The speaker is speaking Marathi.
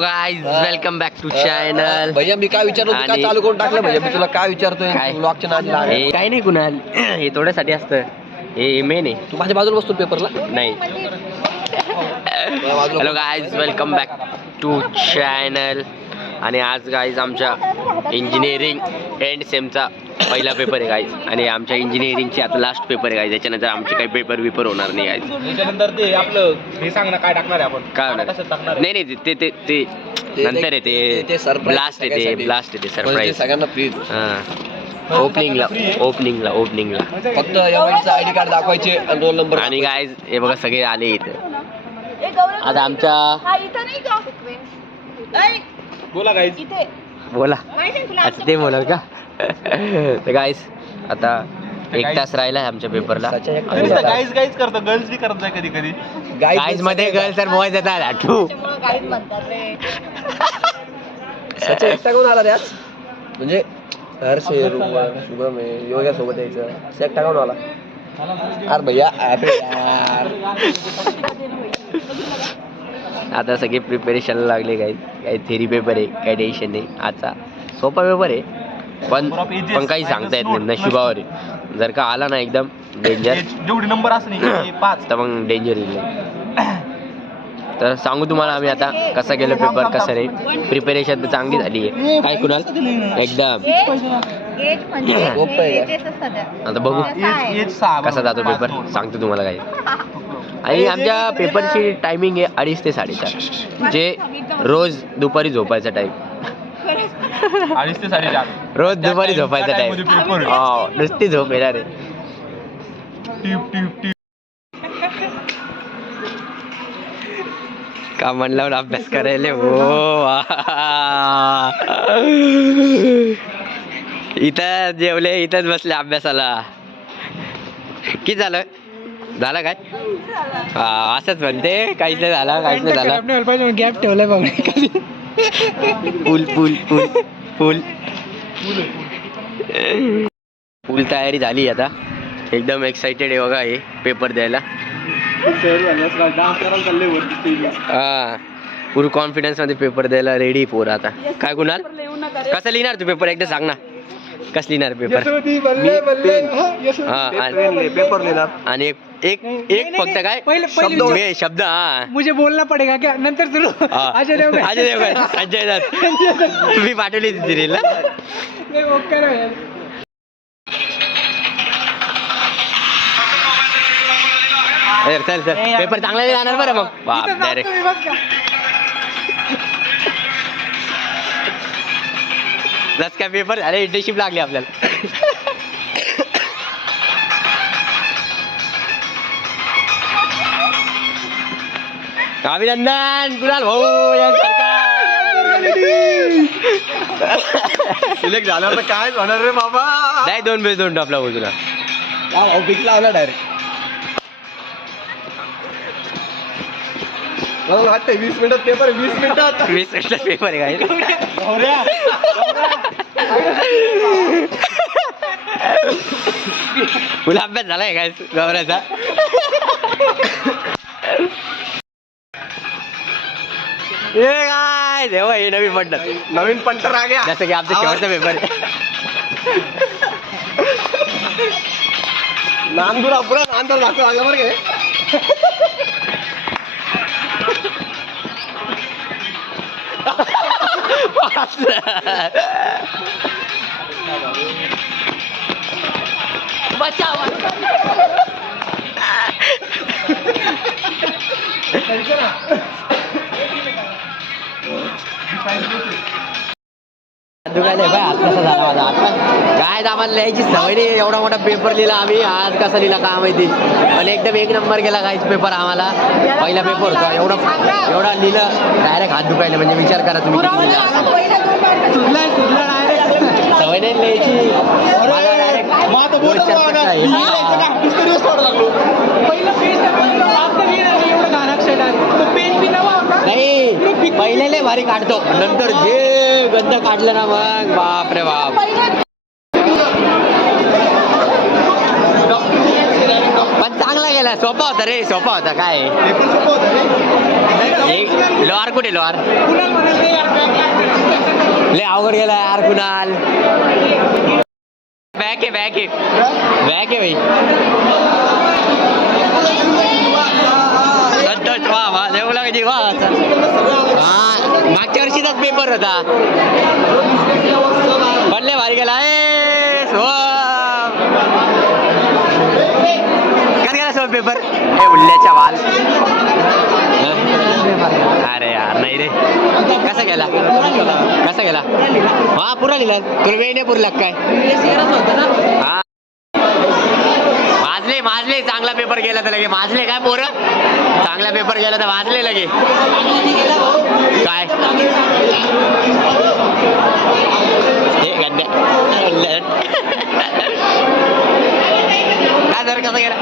Guys welcome back to channel. भैया मी काय विचारतो तू काय चालू करून टाकलं भैया मी तुला काय विचारतोय ब्लॉगच्या नादी लागले काही नाही कुणाल हे थोड्यासाठी असतं हे मेन आहे. तू माझ्या बाजूला बसतो पेपरला नाही. Hello guys welcome back to channel. आणि आज गाइस आमच्या इंजिनिअरिंग एंड सेमचा पहिला पेपर आहे गाइस. आणि आमच्या इंजिनिअरिंगची आता लास्ट पेपर आहे गाइस. त्याच्यानंतर आमचे काही पेपर होणार नाही गाइस. त्याच्यानंतर ते आपलं हे सांग ना काय टाकणार आहे आपण काय होणार नाही नाही ते ते ते नंतर आहे ते ब्लास्ट आहे ते ब्लास्ट आहे ते सरप्राईज सगळ्यांना फ्री ओपनिंगला फक्त एवढीचा आयडी कार्ड दाखवायचे आणि रोल नंबर. आणि गाइस हे बघा सगळे आले इथे. आता आमच्या बोला गाईज बोला असं ते बोलाल का. तर गाइस आता 1 तास राहिला आहे आमच्या पेपरला. गाईज गाईज करतो गर्ल्स बी करत आहे कधी कधी. गाइस मध्ये गर्ल्स तर बॉयज येतात आठवू. सचा एकटा कोण आला रे आज म्हणजे हर्ष शुभम योग्या सोबत यायचं एकटा कोण आला अरे भैया अरे यार. आता सगळे प्रिपरेशनला लागले काही थेरी पेपर आहे काही टेन्शन नाही. आजचा सोपा पेपर आहे पण काही सांगता येत नाही नशिबावर आहे. जर का आला ना एकदम डेंजर जेवढी नंबर असणे 5 तर मग डेंजर येईल. तर सांगू तुम्हाला आम्ही आता कसा गेलो पेपर कसं नाही. प्रिपरेशन तर चांगली झाली आहे. काय कुणाल एकदम आता बघू कसा जातो पेपर सांगतो तुम्हाला काही. आणि आमच्या पेपरची टायमिंग आहे 2:30 ते 4:30 जे रोज दुपारी झोपायचा टाईम. 2:30 ते 4:30 रोज दुपारी झोपायचा टाईम. हो नुसती झोप येणार आहे. का म्हणल्यावर अभ्यास करायला हो. इथं जेवले इथंच बसले अभ्यासाला. किती झालं काय असंच म्हणते काहीच नाही झालं काहीच नाही झालं. गॅप ठेवलाय बघ. फुल तयारी झाली आता. एकदम एक्साइटेड आहे बघा हे पेपर द्यायला. हा फुल कॉन्फिडन्स मध्ये पेपर द्यायला रेडी पोर. आता काय कुणाल कसं लिहिणार तू पेपर एकदा सांग ना. कसं लिहिणार पेपर. पेपर लिहिणार आणि एक फक्त काय शब्द हा मुझे बोलना पडेगा क्या नंतर सुरू. अजय देवगण संजय दत्त तुम्ही पाठवली ती रील ना. चल पेपर चांगला जाणार बरं मग. बाप डायरेक्ट जस काय पेपर झाले इंटर्नशिप लागली आपल्याला. अभिनंदन कुणाल भाऊ सिलेक्ट झाल्यावर तर काय होणार रे बाबा. नाही 2 टॉपला भाऊ तुला ऑफिस लावला डायरेक्ट. मला वाटतं 20 मिनिटात पेपर 20 मिनिटात पेपर आहे काय. तुला अभ्यास झालाय काय गौऱ्याचा. काय देवा हे नवीन पंटर आ गया जसं की आमचा शेवटचा पेपर आहे. नांदूर पुरा नांदूर दाखव आलं बरं काय. काय आम्हाला लिहायची सवय नाही. एवढा मोठा पेपर लिहिला आम्ही आज कसा लिहिला का माहिती. पण एकदम 1 नंबर गेला काहीच पेपर आम्हाला. पहिला पेपर होता एवढा लिहिलं डायरेक्ट हात दुखायला. म्हणजे विचार करा तुम्ही किती लिहिला. सवय नाही लिहायची. नाही पहिल्याला भारी काढतो नंतर जे गंध काढलं ना मग बाप रे बाप. पण चांगला गेला सोपा होता रे सोपा होता काय. लोहार कुठे लोहार ले अवघड गेला यार कुणाल बॅक आहे भाई संतोष वा देऊ लागायची वा मागच्या वर्षीचाच पेपर होता पडले भारी गेला काय गेला सोड पेपर ए उल्ल्याच्या वाल अरे यार नाही रे कसा गेला हा पुरा लिहिला तुला वेळ नाही पुरला काय हा माजले चांगला पेपर गेला तर लगे माजले काय पोरं चांगला पेपर गेला तर वाजले लगे काय हे गड्ड्या काय जर कसा गेला